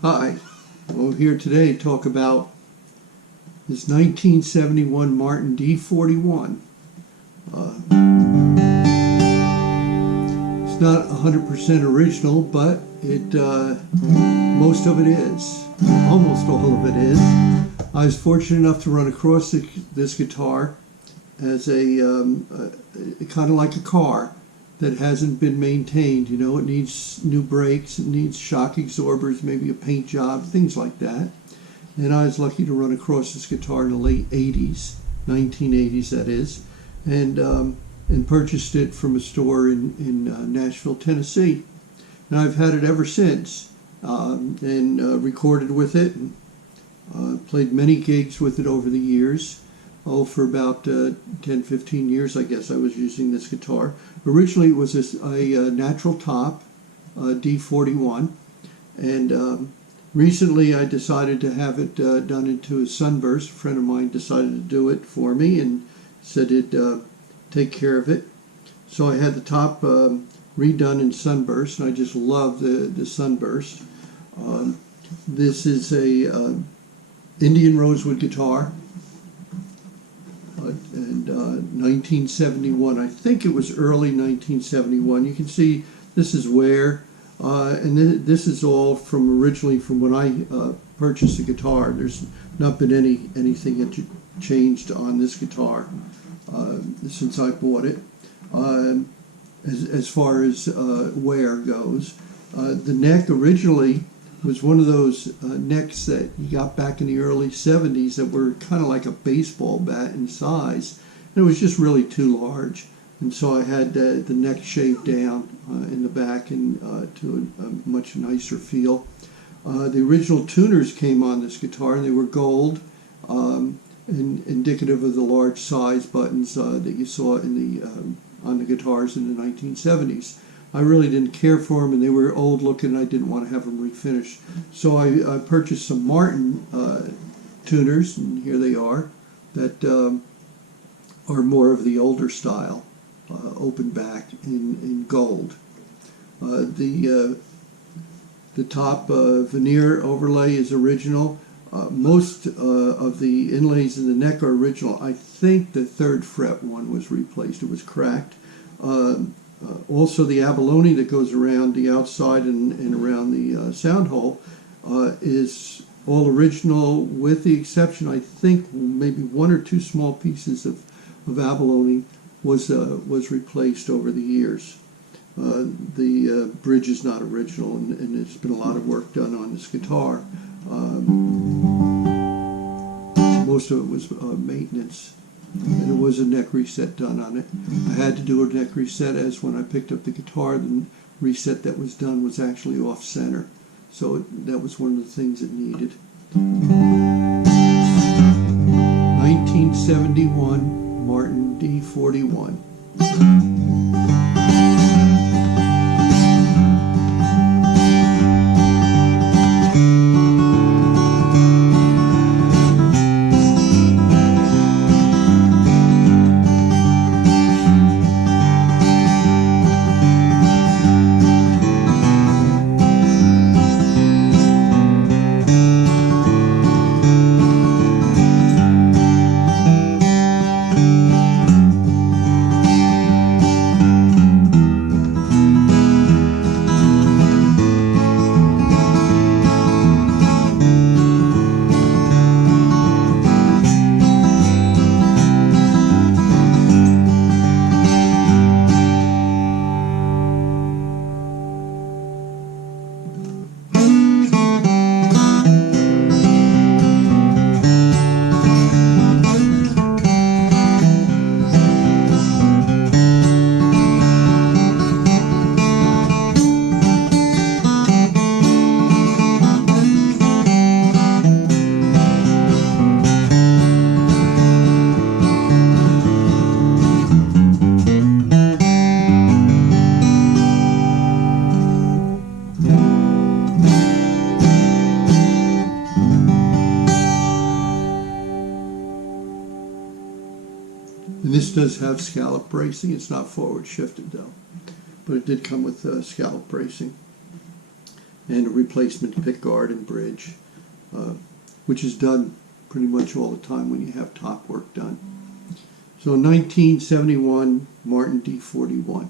Hi, we're here today to talk about this 1971 Martin D-41. It's not 100% original, but most of it is. Almost all of it is. I was fortunate enough to run across this guitar as a kind of like a car that hasn't been maintained. You know, it needs new brakes, it needs shock absorbers, maybe a paint job, things like that. And I was lucky to run across this guitar in the late 80s, 1980s that is, and purchased it from a store in Nashville, Tennessee. And I've had it ever since, and recorded with it, and played many gigs with it over the years. For about 10-15 years, I guess, I was using this guitar. Originally, it was a natural top D-41, and recently I decided to have it done into a sunburst. A friend of mine decided to do it for me and said he'd take care of it. So I had the top redone in sunburst, and I just love the sunburst. This is a Indian rosewood guitar. And 1971, I think it was early 1971. You can see this is wear, and this is all from originally from when I purchased the guitar. There's not been anything that changed on this guitar since I bought it. As far as wear goes, the neck originally was one of those necks that you got back in the early 70s that were kind of like a baseball bat in size. And it was just really too large. And so I had the neck shaved down in the back and to a much nicer feel. The original tuners came on this guitar, and they were gold, and indicative of the large size buttons that you saw in on the guitars in the 1970s. I really didn't care for them, and they were old looking, and I didn't want to have them refinished. So I purchased some Martin tuners, and here they are, that are more of the older style, open back in gold. The top veneer overlay is original. Most of the inlays in the neck are original. I think the 3rd fret one was replaced. It was cracked. Also, the abalone that goes around the outside and around the sound hole is all original, with the exception, I think, maybe 1 or 2 small pieces of abalone was replaced over the years. The bridge is not original, and there's been a lot of work done on this guitar. Most of it was maintenance. And there was a neck reset done on it. I had to do a neck reset, as when I picked up the guitar, the reset that was done was actually off center. So that was one of the things it needed. 1971 Martin D-41. And this does have scallop bracing. It's not forward shifted though, but it did come with scallop bracing. and a replacement pickguard and bridge, which is done pretty much all the time when you have top work done. So 1971 Martin D-41.